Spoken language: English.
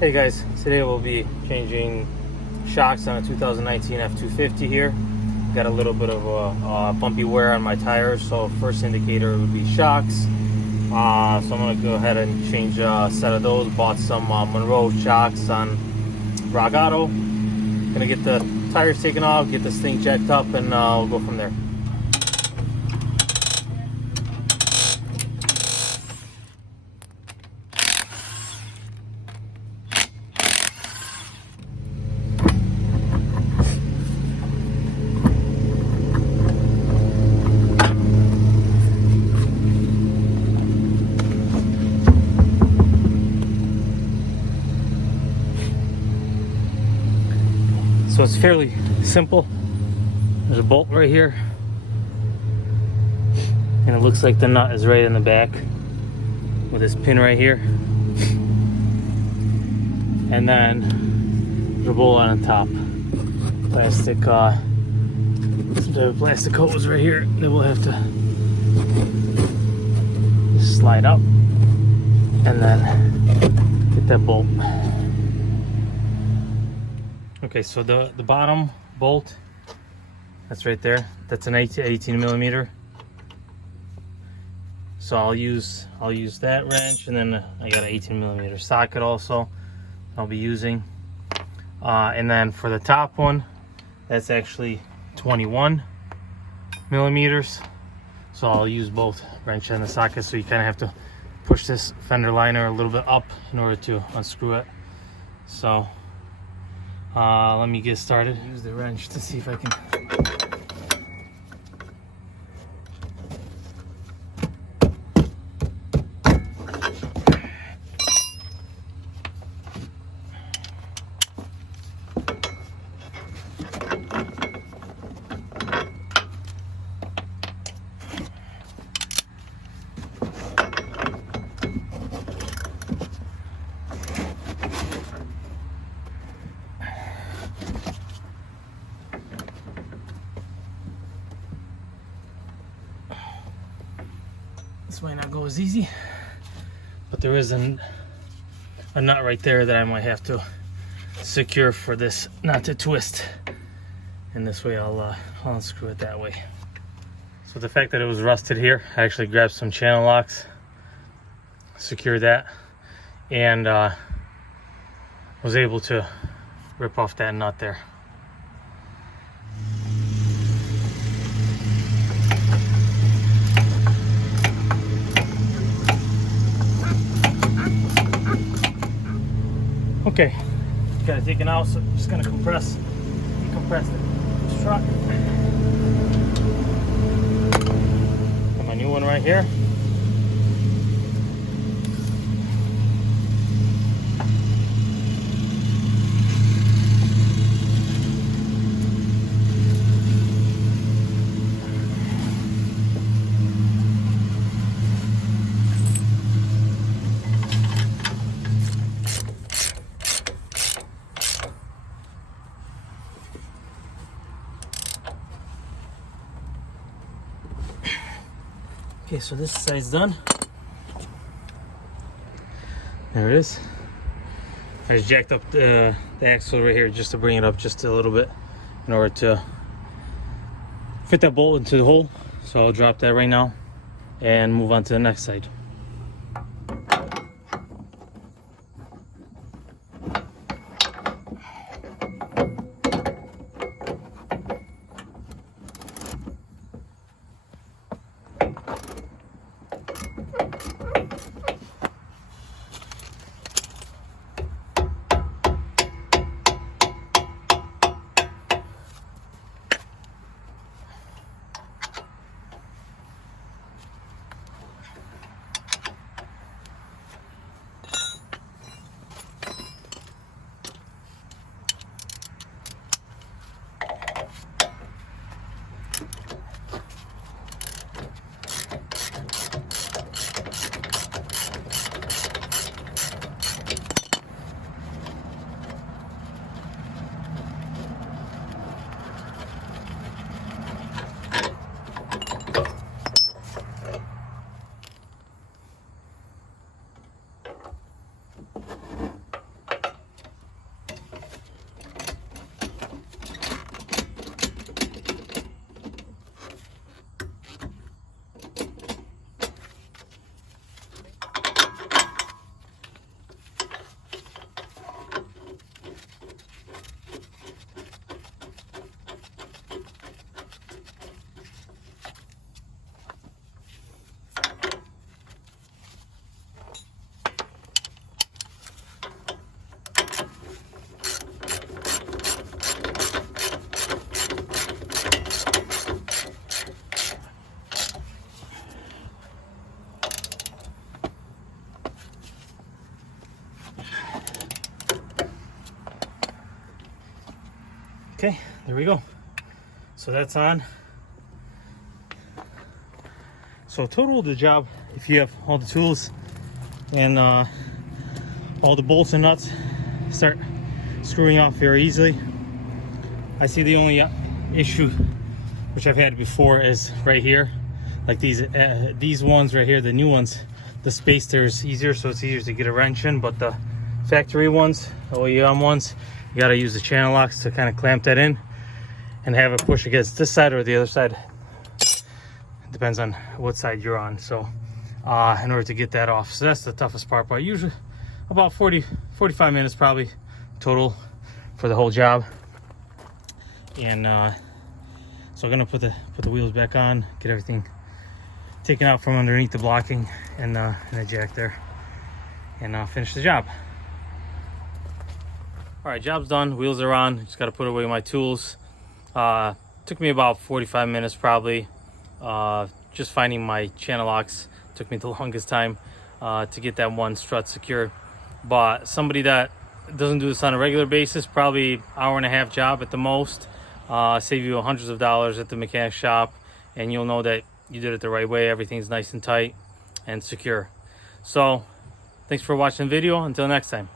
Hey guys, today we'll be changing shocks on a 2019 F-250 here. Got a little bit of a bumpy wear on my tires, so first indicator would be shocks. So I'm going to go ahead and change a set of those. Bought some Monroe shocks on Rock Auto. Gonna get the tires taken off, get this thing checked up, and we'll go from there. So it's fairly simple. There's a bolt right here, and it looks like the nut is right in the back with this pin right here, and then there's a bolt on the top. Plastic, the plastic hose right here that we'll have to slide up and then get that bolt. Okay, so the bottom bolt, that's right there. That's an 18 millimeter. So I'll use that wrench, and then I got an 18 millimeter socket also I'll be using. And then for the top one, that's actually 21 millimeters. So I'll use both wrench and the socket. So you kind of have to push this fender liner a little bit up in order to unscrew it. So let me get started. Use the wrench to see if I can. This might not go as easy, but there is a nut right there that I might have to secure for this not to twist, and this way I'll unscrew it that way. So the fact that it was rusted here, I actually grabbed some channel locks, secured that, and was able to rip off that nut there. Okay, got it taken out, so I'm just gonna decompress the truck. Got my new one right here. Okay, so this side's done. There it is. I just jacked up the axle right here just to bring it up just a little bit in order to fit that bolt into the hole. So I'll drop that right now and move on to the next side. Okay, there we go. So that's on. So total of the job, if you have all the tools and all the bolts and nuts, start screwing off very easily. I see the only issue, which I've had before, is right here. Like these ones right here, the new ones, the space there is easier, so it's easier to get a wrench in. But the factory ones, OEM ones, you gotta use the channel locks to kind of clamp that in and have it push against this side or the other side. Depends on what side you're on. So in order to get that off, so that's the toughest part. But usually about 45 minutes probably total for the whole job. And so I'm gonna put the wheels back on, get everything taken out from underneath the blocking and the jack there, and finish the job. All right, job's done, wheels are on. Just got to put away my tools. Took me about 45 minutes probably. Just finding my channel locks took me the longest time to get that one strut secure. But somebody that doesn't do this on a regular basis, probably hour-and-a-half job at the most, save you hundreds of dollars at the mechanic shop, and you'll know that you did it the right way. Everything's nice and tight and secure. So thanks for watching the video. Until next time.